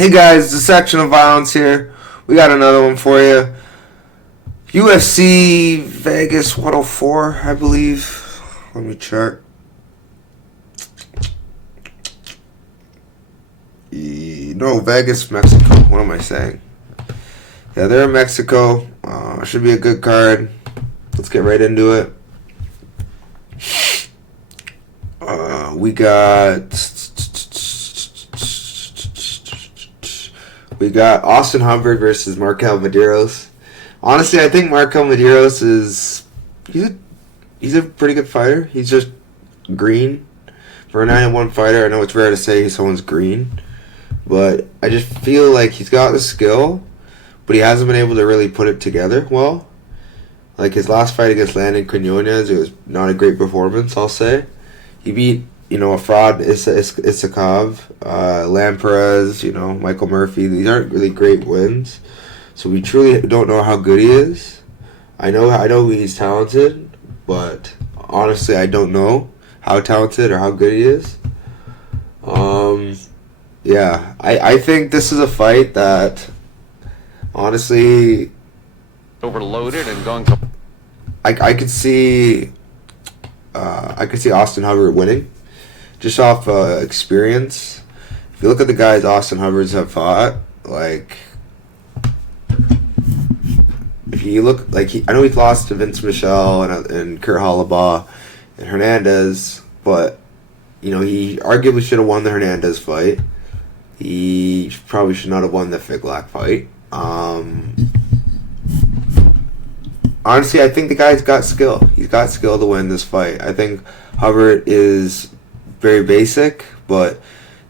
Hey guys, the Section of Violence here. We got another one for you. UFC Vegas 104, I believe. Let me check. No, Vegas, Mexico. What am I saying? Yeah, they're in Mexico. Should be a good card. Let's get right into it. We got Austin Hubbard versus Markel Mederos. Honestly, I think Markel Mederos is he's a pretty good fighter. He's just green for a 9-1 fighter. I know it's rare to say someone's green, but I just feel like he's got the skill, but he hasn't been able to really put it together well. Like his last fight against Landon Quinones, it was not a great performance, I'll say. He beat, a fraud, Isakov, Lamperez, Michael Murphy. These aren't really great wins. So we truly don't know how good he is. I know he's talented, but honestly, I don't know how talented or how good he is. I think this is a fight that, honestly, overloaded and going. I could see Austin Hubbard winning, just off experience. If you look at the guys Austin Hubbards have fought, like, if you look, I know he's lost to Vince Michel and Kurt Hollabaugh and Hernandez, but he arguably should have won the Hernandez fight. He probably should not have won the Figlak fight. Honestly, I think the guy's got skill. He's got skill to win this fight. I think Hubbard is very basic, but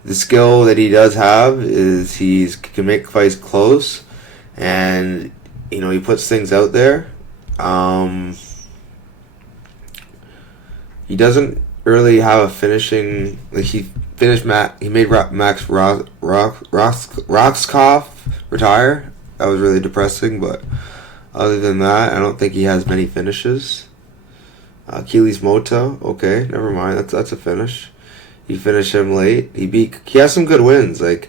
the skill that he does have is he can make fights close, and he puts things out there. He doesn't really have a finishing. He made Max Roxkoff retire. That was really depressing, but other than that, I don't think he has many finishes. Achilles Moto, okay, never mind. That's a finish. He finished him late. He has some good wins. He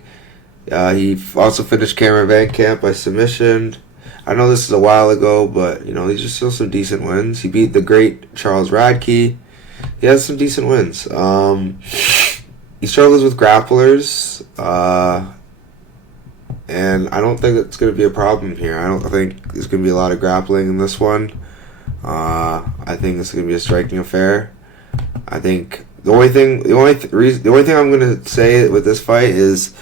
also finished Cameron Van Camp by submission. I know this is a while ago, but he's just still some decent wins. He beat the great Charles Radke. He has some decent wins. He struggles with grapplers. And I don't think it's going to be a problem here. I don't think there's going to be a lot of grappling in this one. I think it's going to be a striking affair. I think the only thing I'm going to say with this fight is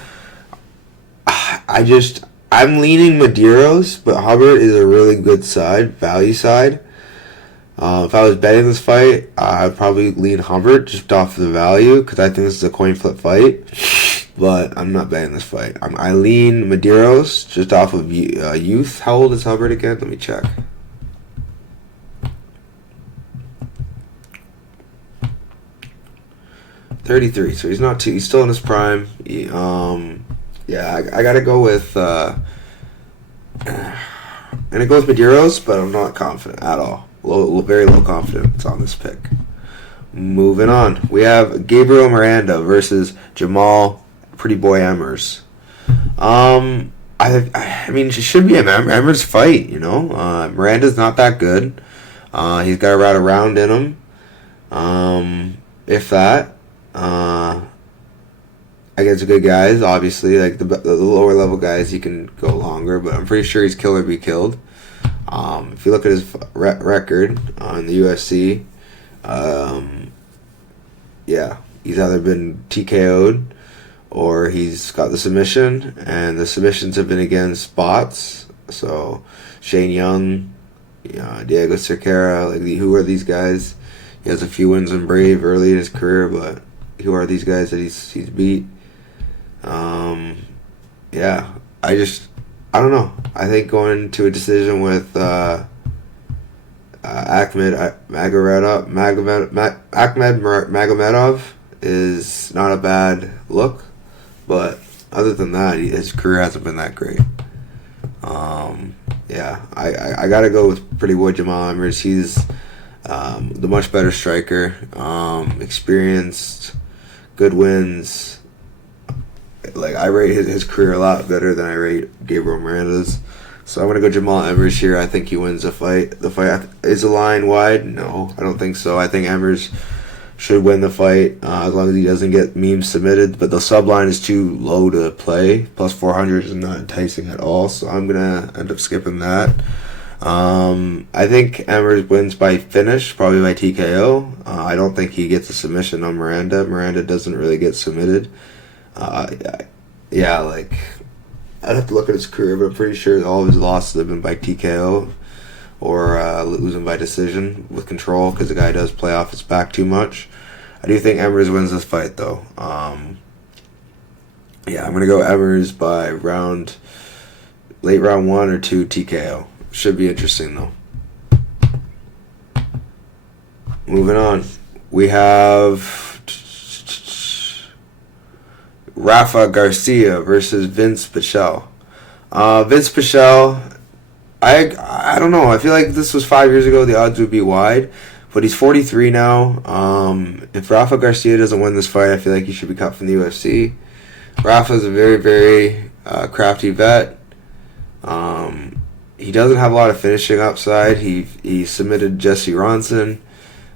I'm leaning Mederos, but Hubbard is a really good value side. If I was betting this fight, I'd probably lean Hubbard just off the value because I think this is a coin flip fight. But I'm not betting this fight. I lean Mederos just off of youth. How old is Hubbard again? Let me check. .33, so he's not too. He's still in his prime. I gotta go with. And it goes Mederos, but I'm not confident at all. Very low confidence on this pick. Moving on, we have Gabriel Miranda versus Jamal Pretty Boy Emmers. I mean, it should be an Emmers fight, Miranda's not that good. He's got about a round in him, if that. Against good guys, obviously, like the lower level guys, he can go longer, but I'm pretty sure he's kill or be killed. If you look at his record in the UFC, he's either been TKO'd or he's got the submission, and the submissions have been against bots. So Shane Young, Diego Cerquera, who are these guys? He has a few wins in Brave early in his career, but who are these guys that he's beat? I don't know. I think going to a decision with Ahmed Magomedov is not a bad look. But other than that, his career hasn't been that great. I gotta go with Pretty Boy Jamal Emmers. He's the much better striker, experienced, good wins. like I rate his career a lot better than I rate Gabriel Miranda's. So I'm gonna go Jamal Emmers here. I think he wins the fight. The fight is the line wide? No, I don't think so. I think Emmers should win the fight as long as he doesn't get memes submitted. But the sub line is too low to play. Plus 400 is not enticing at all. So I'm gonna end up skipping that. I think Emmers wins by finish, probably by TKO. I don't think he gets a submission on Miranda. Miranda doesn't really get submitted. Yeah, like I'd have to look at his career, but I'm pretty sure all of his losses have been by TKO or losing by decision with control because the guy does play off his back too much. I do think Emmers wins this fight, though. Yeah, I'm going to go Emmers by late round 1 or 2 TKO. Should be interesting, though. Moving on. We have Rafa Garcia versus Vince Pichel. Vince Pichel, I don't know. I feel like this was 5 years ago. The odds would be wide, but he's 43 now. If Rafa Garcia doesn't win this fight, I feel like he should be cut from the UFC. Rafa's a very, very crafty vet. He doesn't have a lot of finishing upside. He submitted Jesse Ronson.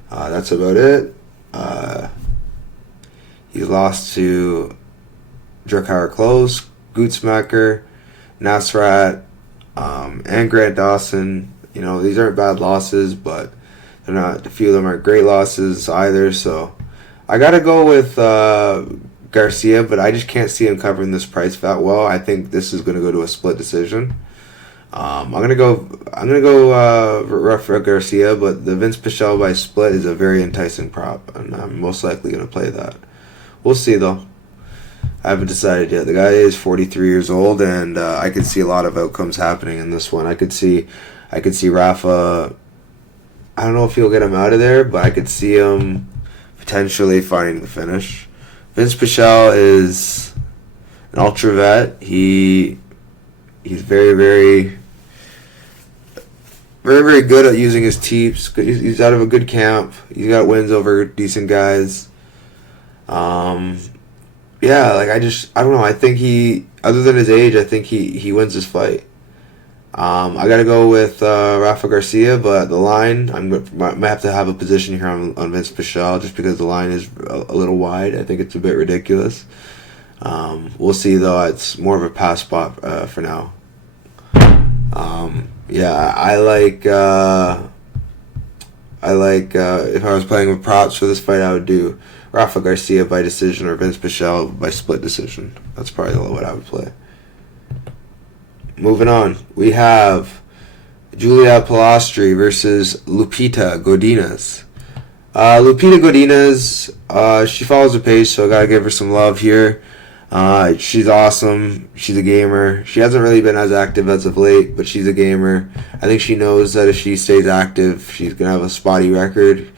That's about it. He lost to Drakkar Close, Gutzmacher, Nasrat, and Grant Dawson. You know, these aren't bad losses, but they're not. A few of them aren't great losses either. So I gotta go with Garcia, but I just can't see him covering this price that well. I think this is gonna go to a split decision. I'm gonna go Rafa Garcia, but the Vince Pichel by split is a very enticing prop, and I'm most likely gonna play that. We'll see though. I haven't decided yet. The guy is 43 years old, and I could see a lot of outcomes happening in this one. I could see Rafa. I don't know if he'll get him out of there, but I could see him potentially finding the finish. Vince Pichel is an ultra vet. He's very, very, very, very good at using his teeps. He's out of a good camp. He's got wins over decent guys. Yeah, like I don't know. I think other than his age, I think he wins this fight. I gotta go with Rafa Garcia, but the line, might have to have a position here on Vince Pichel just because the line is a little wide. I think it's a bit ridiculous. We'll see though. It's more of a pass spot for now. Yeah, I like if I was playing with props for this fight, I would do Rafa Garcia by decision or Vince Pichel by split decision. That's probably what I would play. Moving on, we have Julia Polastri versus Lupita Godinez. Lupita Godinez, she follows the pace, so I gotta give her some love here. She's awesome. She's a gamer. She hasn't really been as active as of late, but she's a gamer. I think she knows that if she stays active, she's gonna have a spotty record.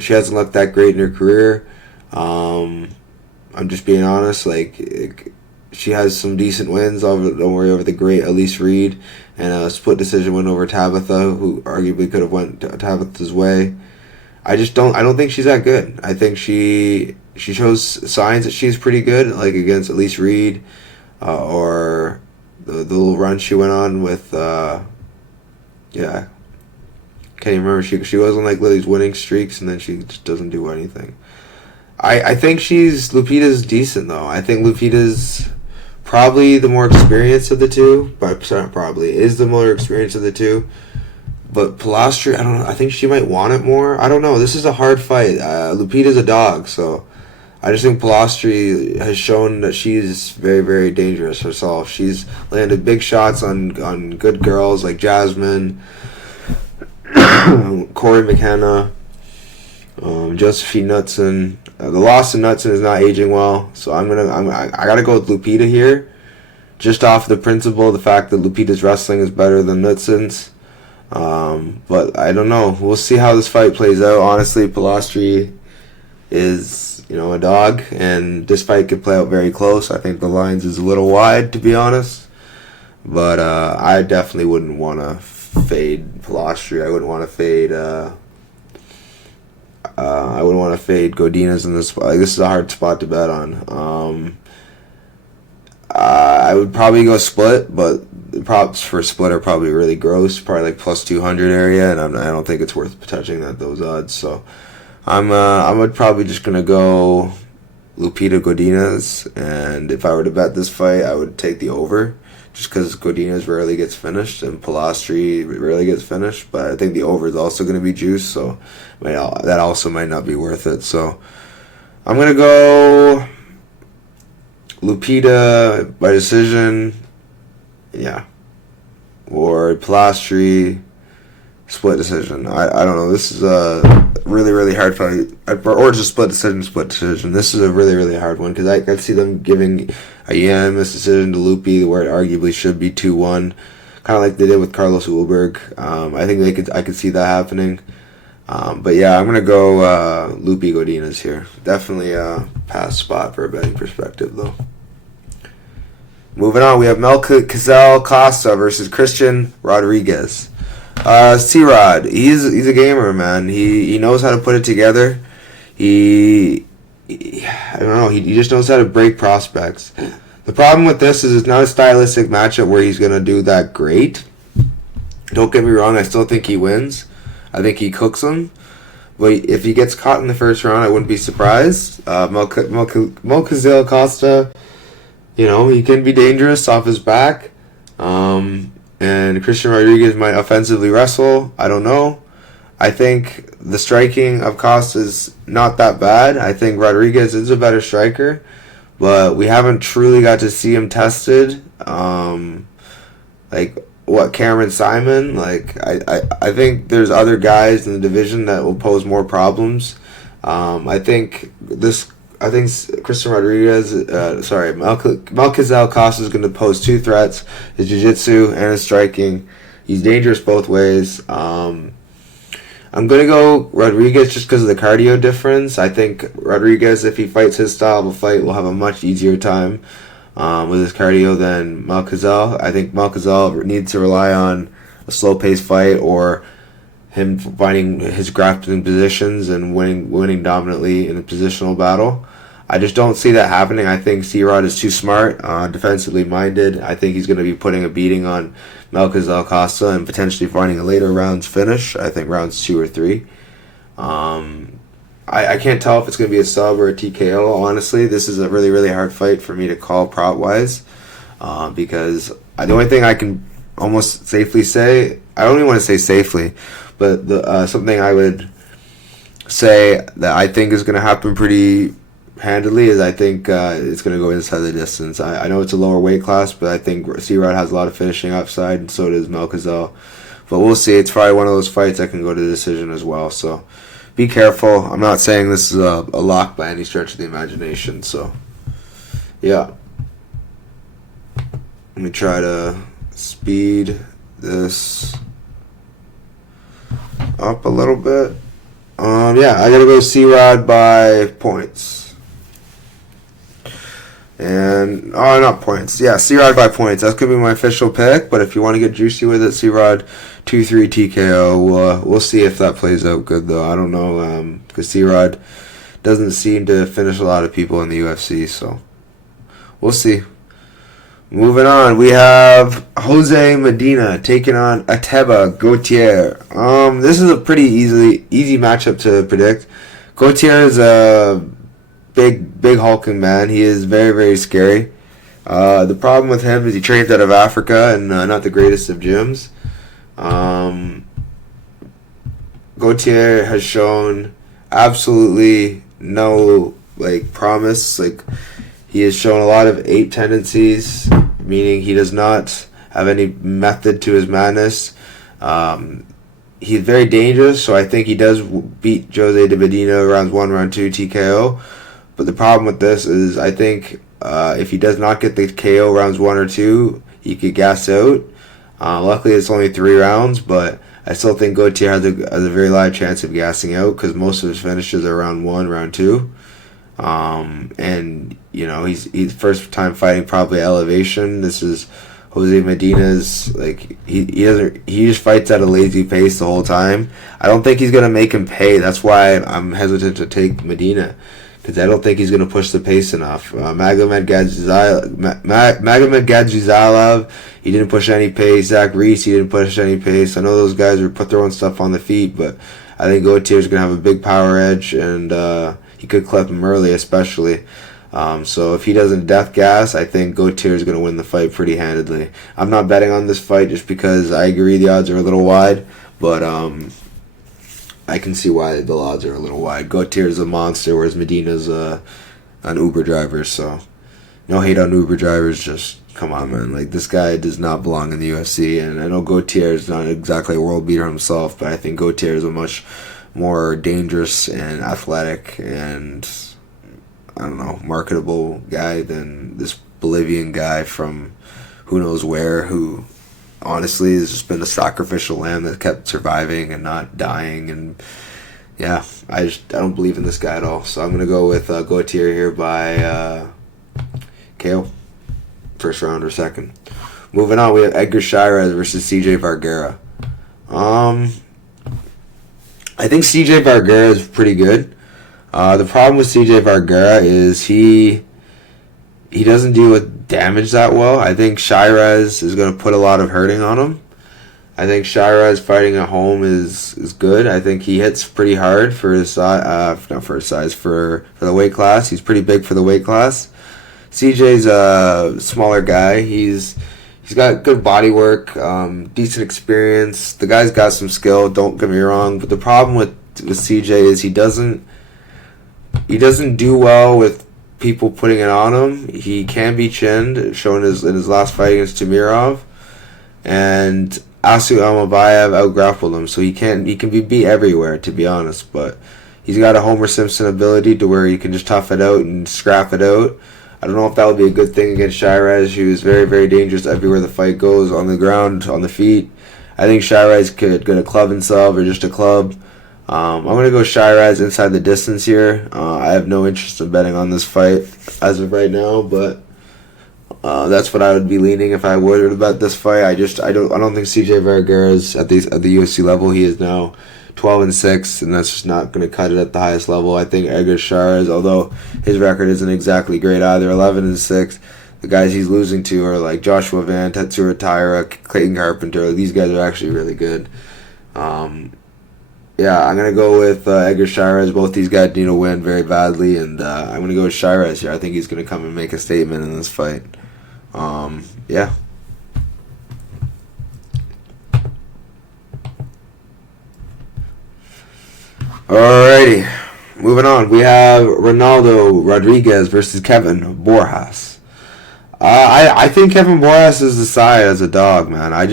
She hasn't looked that great in her career. I'm just being honest. Like, she has some decent wins. Don't worry over the great Elise Reed and a split decision win over Tabitha, who arguably could have went Tabitha's way. I don't think she's that good. I think she shows signs that she's pretty good, like against Elise Reed, or the little run she went on with. Yeah, can't even remember. She was on like Lily's winning streaks, and then she just doesn't do anything. I think Lupita's decent though. I think Lupita's probably the more experienced of the two, but probably is the more experienced of the two. But Polastri, I don't know. I think she might want it more. I don't know. This is a hard fight. Lupita's a dog, so I just think Polastri has shown that she's very, very dangerous herself. She's landed big shots on good girls like Jasmine, Corey McKenna, Josephine Knudsen. The loss of Knudsen is not aging well, so I gotta go with Lupita here, just off the principle, the fact that Lupita's wrestling is better than Knudsen's. But I don't know. We'll see how this fight plays out. Honestly, Polastri is, a dog, and this fight could play out very close. I think the lines is a little wide, to be honest. But I definitely wouldn't want to fade Polastri. I wouldn't want to fade. I wouldn't want to fade Godinez in this spot. Like, this is a hard spot to bet on. I would probably go split, but the props for split are probably really gross, probably like plus 200 area, and I don't think it's worth touching those odds. So I'm probably just gonna go Lupita Godinez, and if I were to bet this fight, I would take the over, just because Godinez rarely gets finished and Polastri rarely gets finished. But I think the over is also going to be juice, so that also might not be worth it. So I'm gonna go Lupita by decision, yeah, or Polastri split decision. I don't know. This is a really, really hard fight. Or just split decision. This is a really, really hard one because I could see them giving a unanimous decision to Lupi where it arguably should be 2-1, kind of like they did with Carlos Ulberg. I think I could see that happening. But yeah, I'm gonna go Lupi Godinez here. Definitely a pass spot for a betting perspective though. Moving on, we have Melchizedek Costa versus Christian Rodriguez. C-Rod, he's a gamer, man. He knows how to put it together. I don't know, he just knows how to break prospects. The problem with this is it's not a stylistic matchup where he's going to do that great. Don't get me wrong, I still think he wins. I think he cooks him. But if he gets caught in the first round, I wouldn't be surprised. Melchizedek Costa, he can be dangerous off his back. And Christian Rodriguez might offensively wrestle. I don't know. I think the striking of Costa is not that bad. I think Rodriguez is a better striker, but we haven't truly got to see him tested. Cameron Simon? I think there's other guys in the division that will pose more problems. I think Christian Rodriguez, Melchizedek Costa is going to pose two threats: his jiu-jitsu and his striking. He's dangerous both ways. I'm going to go Rodriguez just because of the cardio difference. I think Rodriguez, if he fights his style of fight, will have a much easier time with his cardio than Melchizedek. I think Melchizedek needs to rely on a slow-paced fight or him finding his grappling positions and winning dominantly in a positional battle. I just don't see that happening. I think C-Rod is too smart, defensively minded. I think he's going to be putting a beating on Melchizedek Costa and potentially finding a later rounds finish. I think rounds 2 or 3. I can't tell if it's going to be a sub or a TKO. Honestly, this is a really, really hard fight for me to call prop-wise because the only thing I can almost safely say, I don't even want to say safely, but something I would say that I think is going to happen pretty handily is I think it's going to go inside the distance. I know it's a lower weight class, but I think C-Rod has a lot of finishing upside, and so does Melchizedek. But we'll see. It's probably one of those fights that can go to decision as well. So be careful. I'm not saying this is a lock by any stretch of the imagination. So yeah. Let me try to speed this up a little bit. I gotta go C-Rod by points. And, not points. Yeah, C-Rod by points. That's going to be my official pick, but if you want to get juicy with it, C-Rod 2-3 TKO. We'll see if that plays out good, though. I don't know, because C-Rod doesn't seem to finish a lot of people in the UFC, so we'll see. Moving on, we have Jose Medina taking on Ateba Gautier. This is a pretty easy matchup to predict. Gautier is a big hulking man. He is very, very scary. The problem with him is he trains out of Africa and not the greatest of gyms. Gautier has shown absolutely no promise. He has shown a lot of ape tendencies, meaning he does not have any method to his madness. He's very dangerous, so I think he does beat Jose de Medina rounds 1, round 2 TKO. But the problem with this is I think if he does not get the KO rounds 1 or 2, he could gas out. Luckily, it's only 3 rounds, but I still think Gautier has a very live chance of gassing out because most of his finishes are round 1, round 2. And he's first time fighting probably elevation. This is Jose Medina's he just fights at a lazy pace the whole time. I don't think he's gonna make him pay. That's why I'm hesitant to take Medina. because I don't think he's going to push the pace enough. Magomed Gadzhizalov, he didn't push any pace. Zach Reese, he didn't push any pace. I know those guys are put their own stuff on the feet, but I think Gautier's going to have a big power edge, and he could clip him early, especially. So if he doesn't death gas, I think Gautier is going to win the fight pretty handedly. I'm not betting on this fight just because I agree the odds are a little wide, but I can see why the odds are a little wide. Gautier is a monster, whereas Medina's an Uber driver. So no hate on Uber drivers, just come on, man. Like, this guy does not belong in the UFC, and I know Gautier is not exactly a world beater himself, but I think Gautier is a much more dangerous and athletic and, I don't know, marketable guy than this Bolivian guy from who knows where, who honestly has just been a sacrificial lamb that kept surviving and not dying. And yeah, I don't believe in this guy at all. So I'm gonna go with Gautier here by KO, first round or second. Moving on, we have Edgar Chairez versus CJ Vergara. I think CJ Vergara is pretty good. The problem with CJ Vergara is he doesn't deal with damage that well. I think Chairez is going to put a lot of hurting on him. I think Chairez fighting at home is good. I think he hits pretty hard for his size, not for his size, for the weight class. He's pretty big for the weight class. CJ's a smaller guy. He's got good body work, decent experience. The guy's got some skill, don't get me wrong. But the problem with CJ is he doesn't do well with people putting it on him. He can be chinned, shown in his last fight against Tamirov, and Asu Almabayev outgrappled him, so he can be beat everywhere, to be honest. But he's got a Homer Simpson ability to where he can just tough it out and scrap it out. I don't know if that would be a good thing against Chairez, who is very, very dangerous everywhere the fight goes, on the ground, on the feet. I think Chairez could get a club himself or just a club. I'm going to go Chairez inside the distance here. I have no interest in betting on this fight as of right now, but that's what I would be leaning if I were to bet this fight. I don't think CJ Vergara is at the UFC level. He is now 12-6, and that's just not going to cut it at the highest level. I think Edgar Chairez, although his record isn't exactly great either, 11-6. The guys he's losing to are like Joshua Van, Tetsuro Taira, Clayton Carpenter. These guys are actually really good. Yeah, I'm going to go with Edgar Chairez. Both these guys need to win very badly, and I'm going to go with Chairez here. I think he's going to come and make a statement in this fight. Yeah. Alrighty, moving on. We have Ronaldo Rodriguez versus Kevin Borjas. I think Kevin Borjas is the side as a dog, man. I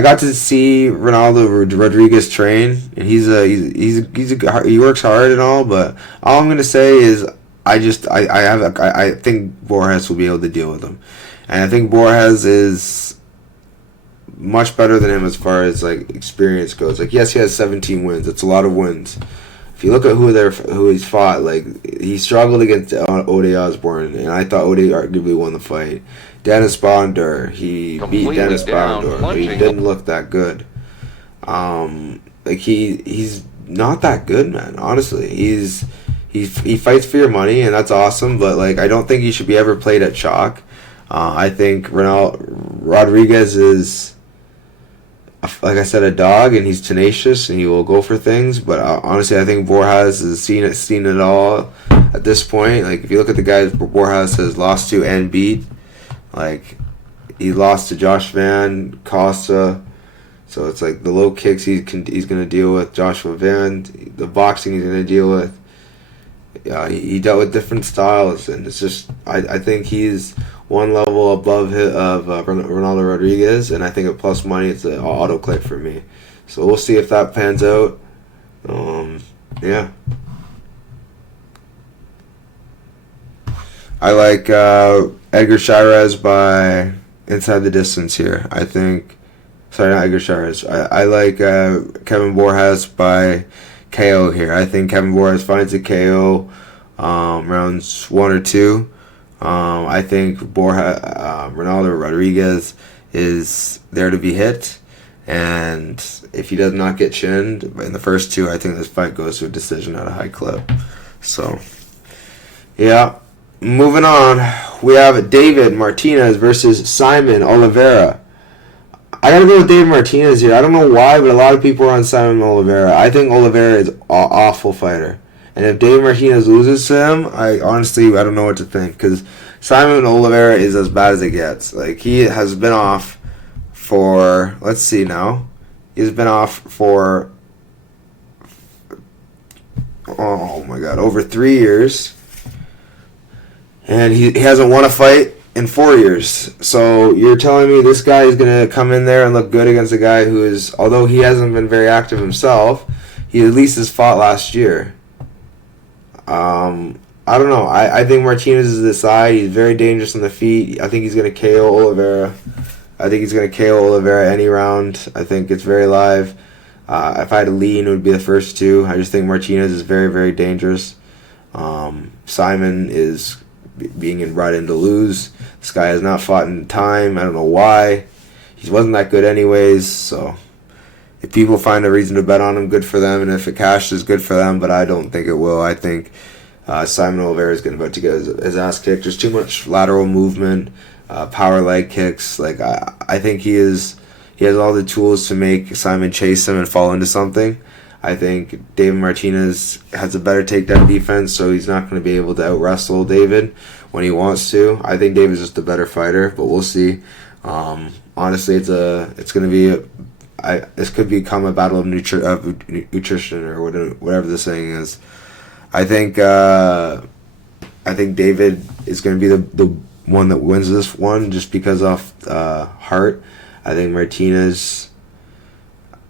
got to see Ronaldo Rodriguez train, and he works hard and all. But all I'm gonna say is I think Borjas will be able to deal with him, and I think Borjas is much better than him as far as like experience goes. Like, yes, he has 17 wins. It's a lot of wins. If you look at who he's fought, like, he struggled against Ode Osborne, and I thought Ode arguably won the fight. Dennis Bondor, he beat Dennis Bondor, but he didn't look that good. Like, he's not that good, man. Honestly, he fights for your money, and that's awesome. But like, I don't think he should be ever played at chalk. I think Rodriguez is, like I said, a dog, and he's tenacious, and he will go for things. But honestly, I think Borjas has seen it all at this point. Like, if you look at the guys Borjas has lost to and beat, like, he lost to Josh Van, Costa. So it's like the low kicks he's going to deal with Joshua Van, the boxing he's going to deal with. Yeah, he dealt with different styles, and it's just I think he's one level above Ronaldo Rodriguez, and I think at plus money it's an auto click for me. So we'll see if that pans out. Yeah. I like Edgar Chairez by inside the distance here. I think, sorry, not Edgar Chairez. I like Kevin Borjas by KO here. I think Kevin Borjas finds a KO rounds 1 or 2. I think Ronaldo Rodriguez is there to be hit, and if he does not get chinned in the first 2, I think this fight goes to a decision at a high clip. So, yeah. Moving on, we have David Martinez versus Simon Oliveira. I gotta go with David Martinez here. I don't know why, but a lot of people are on Simon Oliveira. I think Oliveira is an awful fighter. And if David Martinez loses to him, I don't know what to think. Because Simon Oliveira is as bad as it gets. Like, he has been off for, let's see now. He's been off for, oh my God, over 3 years. And he hasn't won a fight in 4 years. So you're telling me this guy is going to come in there and look good against a guy who is, although he hasn't been very active himself, he at least has fought last year. I don't know. I think Martinez is the side. He's very dangerous on the feet. I think he's going to KO Oliveira. I think he's going to KO Oliveira any round. I think it's very live. If I had to lean, it would be the first two. I just think Martinez is very, very dangerous. Simon is being brought in to lose. This guy has not fought in time. I don't know why. He wasn't that good anyways, so if people find a reason to bet on him, good for them, and if it cashes, good for them, but I don't think it will. I think Simon Oliveira is about to get his ass kicked. There's too much lateral movement, power leg kicks. Like, I think he has all the tools to make Simon chase him and fall into something. I think David Martinez has a better takedown defense, so he's not going to be able to out-wrestle David when he wants to. I think David's just a better fighter, but we'll see. Honestly, it's going to be this could become a battle of nutrition or whatever the saying is. I think David is going to be the one that wins this one just because of heart. I think Martinez,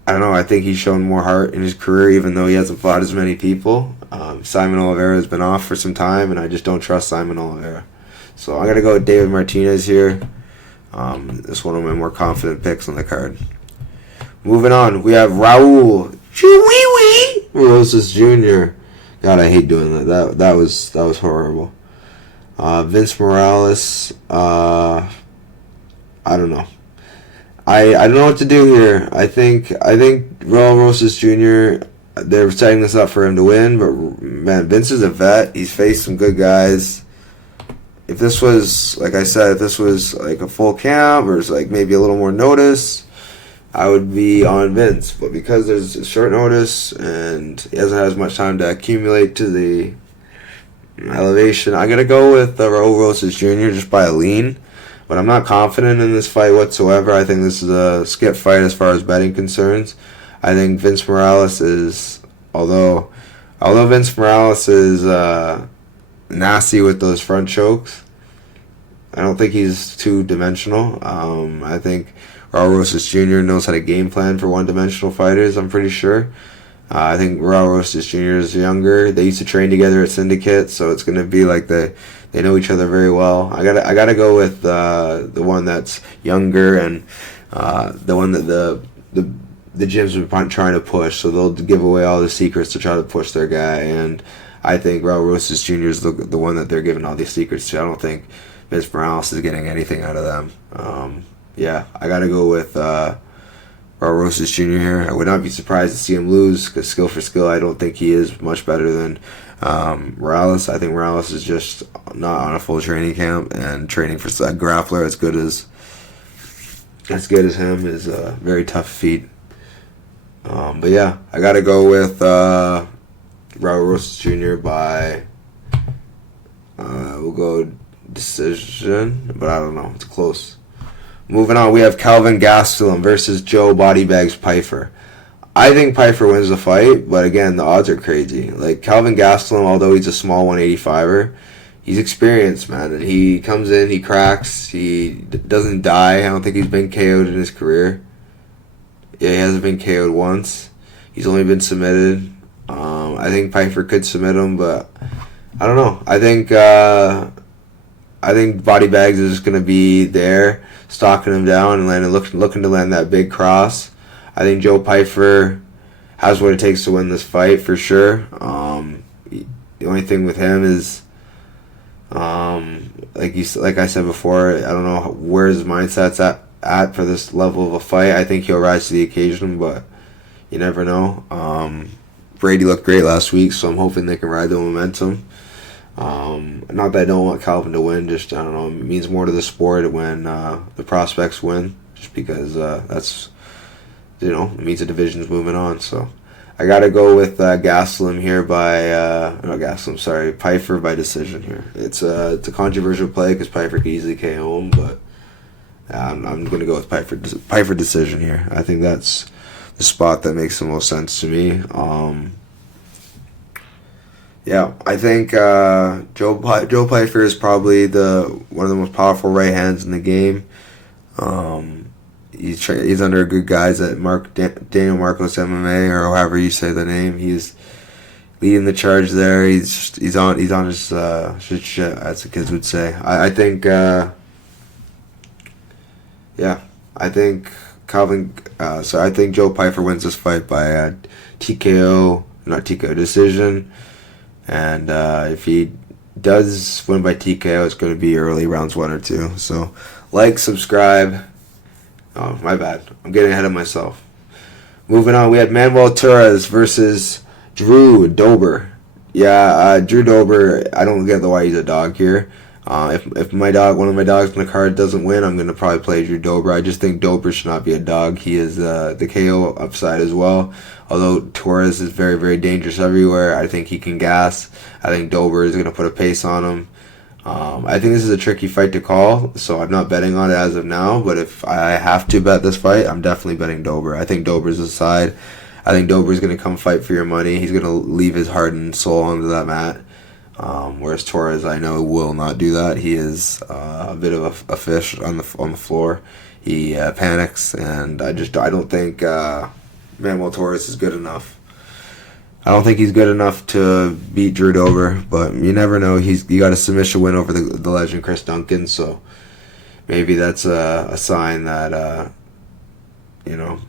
I don't know, I think he's shown more heart in his career even though he hasn't fought as many people. Simon Oliveira has been off for some time and I just don't trust Simon Oliveira. So I'm going to go with David Martinez here. It's one of my more confident picks on the card. Moving on, we have Raul Rosas Jr. God, I hate doing that. That was horrible. Vince Morales. I don't know. I don't know what to do here. I think Raul Rosas Jr. They're setting this up for him to win, but man, Vince is a vet. He's faced some good guys. If this was, like I said, if this was like a full camp or it's like maybe a little more notice, I would be on Vince, but because there's a short notice and he hasn't had as much time to accumulate to the elevation, I'm going to go with Raul Rosas Jr. just by a lean, but I'm not confident in this fight whatsoever. I think this is a skip fight as far as betting concerns. I think Vince Morales is, although Vince Morales is nasty with those front chokes, I don't think he's two-dimensional. I think Raul Rosas Jr. knows how to game plan for one-dimensional fighters, I'm pretty sure. I think Raul Rosas Jr. is younger. They used to train together at Syndicate, so it's going to be like they know each other very well. I gotta go with the one that's younger and the one that the gyms are trying to push, so they'll give away all the secrets to try to push their guy. And I think Raul Rosas Jr. is the one that they're giving all these secrets to. I don't think Vince Morales is getting anything out of them. Yeah, I gotta go with Raul Rosas Jr. here. I would not be surprised to see him lose because skill for skill, I don't think he is much better than Morales. I think Morales is just not on a full training camp and training for a grappler as good as him is a very tough feat. But yeah, I gotta go with Raul Rosas Jr. by we'll go decision, but I don't know. It's close. Moving on, we have Kelvin Gastelum versus Joe Bodybags Pyfer. I think Pyfer wins the fight, but again, the odds are crazy. Like, Kelvin Gastelum, although he's a small 185er, he's experienced, man. And he comes in, he cracks, he doesn't die. I don't think he's been KO'd in his career. Yeah, he hasn't been KO'd once. He's only been submitted. I think Pyfer could submit him, but I don't know. I think Bodybags is going to be there, stalking him down and looking to land that big cross. I think Joe Pyfer has what it takes to win this fight for sure. The only thing with him is, like I said before, I don't know where his mindset's at for this level of a fight. I think he'll rise to the occasion, but you never know. Brady looked great last week, so I'm hoping they can ride the momentum. Not that I don't want Calvin to win, just, I don't know, it means more to the sport when the prospects win, just because that's, it means the division's moving on. So I got to go with Gastelum here Pyfer by decision here. It's a controversial play because Pyfer could easily KO him, but I'm going to go with Pyfer decision here. I think that's the spot that makes the most sense to me. I think Joe Pyfer is probably one of the most powerful right hands in the game. He's under good guys at Daniel Marcos MMA, or however you say the name. He's leading the charge there. He's on his shit, as the kids would say. I think I think I think Joe Pyfer wins this fight by decision. And if he does win by TKO, it's going to be early, rounds 1 or 2. So, subscribe. Oh, my bad. I'm getting ahead of myself. Moving on, we had Manuel Torres versus Drew Dober. Drew Dober, I don't get why he's a dog here. If one of my dogs in the card doesn't win, I'm going to probably play Drew Dober. I just think Dober should not be a dog. He is the KO upside as well. Although Torres is very, very dangerous everywhere, I think he can gas. I think Dober is going to put a pace on him. I think this is a tricky fight to call, so I'm not betting on it as of now. But if I have to bet this fight, I'm definitely betting Dober. I think Dober's the side. I think Dober's going to come fight for your money. He's going to leave his heart and soul onto that mat. Whereas Torres, I know, will not do that. He is a bit of a fish on the floor. He panics, and I don't think Manuel Torres is good enough. I don't think he's good enough to beat Drew Dober, but you never know. You got a submission win over the legend Chris Duncan, so maybe that's a sign that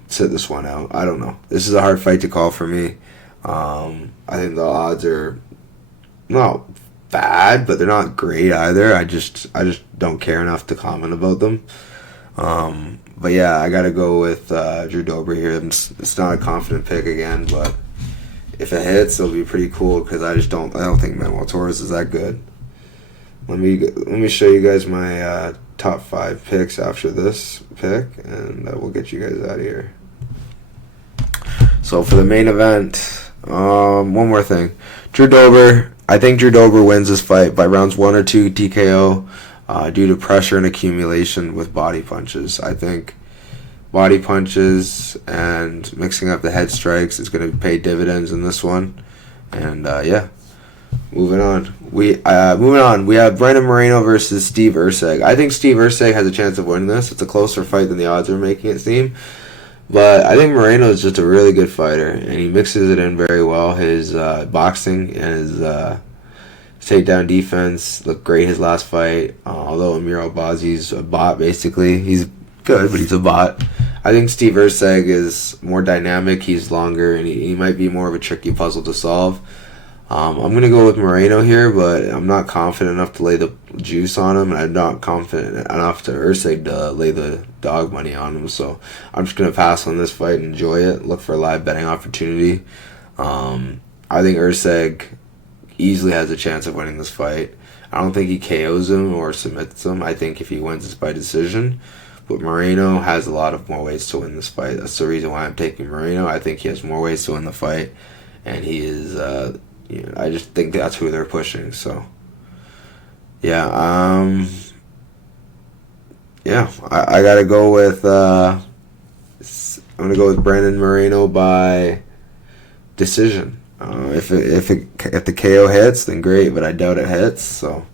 sit this one out. I don't know. This is a hard fight to call for me. I think the odds are not bad, but they're not great either. I just don't care enough to comment about them. But yeah, I gotta go with Drew Dober here. It's not a confident pick again, but if it hits, it'll be pretty cool because I don't think Manuel Torres is that good. Let me show you guys my top 5 picks after this pick, and we'll get you guys out of here. So for the main event, one more thing. Drew Dober. I think Drew Dober wins this fight by rounds 1 or 2 TKO due to pressure and accumulation with body punches. I think body punches and mixing up the head strikes is going to pay dividends in this one. And moving on. We have Brandon Moreno versus Steve Erceg. I think Steve Erceg has a chance of winning this. It's a closer fight than the odds are making it seem. But I think Moreno is just a really good fighter, and he mixes it in very well. His boxing and his takedown defense looked great his last fight. Although Amir Albazi's a bot, basically. He's good, but he's a bot. I think Steve Erceg is more dynamic. He's longer, and he might be more of a tricky puzzle to solve. I'm going to go with Moreno here, but I'm not confident enough to lay the juice on him, and I'm not confident enough to Erceg to lay the dog money on him. So I'm just going to pass on this fight and enjoy it, look for a live betting opportunity. I think Erceg easily has a chance of winning this fight. I don't think he KOs him or submits him. I think if he wins, it's by decision. But Moreno has a lot of more ways to win this fight. That's the reason why I'm taking Moreno. I think he has more ways to win the fight, and he is... I just think that's who they're pushing. So, I gotta go with. I'm gonna go with Brandon Moreno by decision. If the KO hits, then great, but I doubt it hits. So,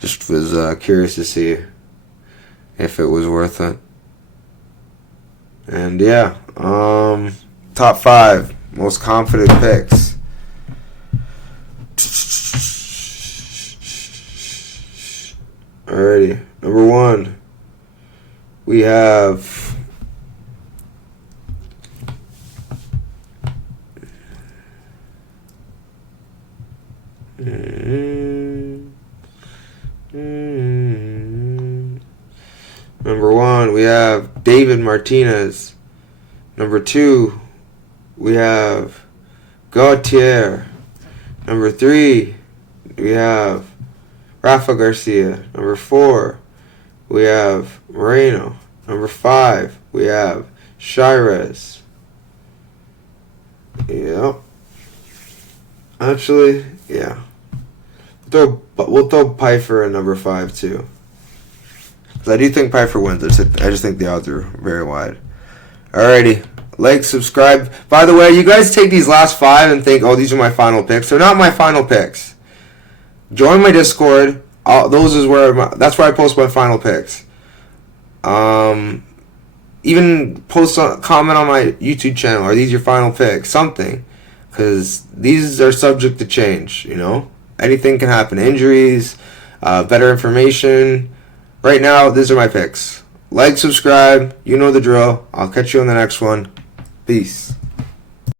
just was curious to see if it was worth it. And top 5 most confident picks. Alrighty, number 1, we have David Martinez. Number 2, we have Gautier. Number 3, we have Rafa Garcia. Number 4, we have Moreno. Number 5, we have Chairez. Yep. Actually, yeah. We'll throw Pyfer in number 5 too. Because I do think Pyfer wins. I just think the odds are very wide. Alrighty. Like, subscribe. By the way, you guys take these last 5 and think, oh, these are my final picks. They're not my final picks. Join my Discord. That's where I post my final picks. Even comment on my YouTube channel. Are these your final picks? Something. Because these are subject to change, you know? Anything can happen. Injuries, better information. Right now, these are my picks. Like, subscribe. You know the drill. I'll catch you on the next one. Peace.